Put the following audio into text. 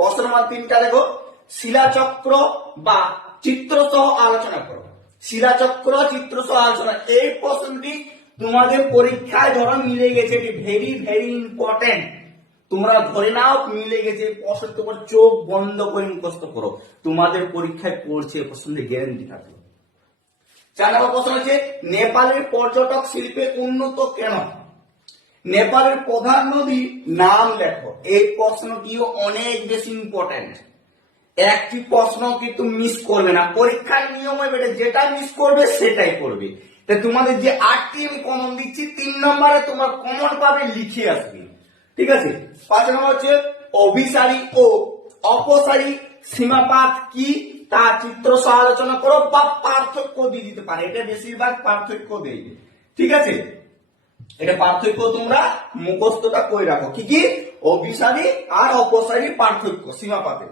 প্রশ্ন নম্বর 3টা দেখো, শিলাচক্র বা চিত্র সহ আলোচনা করো। শিলাচক্র চিত্র সহ আলোচনা, এই প্রশ্নটি তোমাদের পরীক্ষায় ধরো মিলে গেছে, এটি ভেরি ভেরি ইম্পর্টেন্ট। তোমরা ধরে নাও মিলে গেছে, প্রশ্ন তোমার চোখ বন্ধ করে মুখস্থ করো, তোমাদের পরীক্ষায় পড়ছে প্রশ্নের গ্যারান্টি থাকবে। 4 নম্বর প্রশ্ন হচ্ছে, নেপালের পর্যটক শিল্পে উন্নত কেন? নেপালের প্রধান নদীর নাম লেখো। এই প্রশ্নটিও অনেক বেশি ইম্পর্টেন্ট, একটি প্রশ্ন কিন্তু মিস করবে না। পরীক্ষার নিয়মে বেটে যেটা মিস করবে সেটাই করবে। তাই তোমাদের যে 8টি আমি কমন দিচ্ছি, 3 নম্বরে তোমার কমন পাবে, লিখে আসবে, ঠিক আছে। 5 নম্বর হচ্ছে, অভিসারী ও অপসারী সীমাপাত কি তা চিত্র সহ আলোচনা করো বা পার্থক্য দিয়ে দিতে পারে, এটা বেশিরভাগ পার্থক্য দেয়, ঠিক আছে। এটা পার্থক্য তোমরা মুখস্থটা করে রাখো, কি কি অভিসারী আর অপসারী পার্থক্য সীমাপাতে।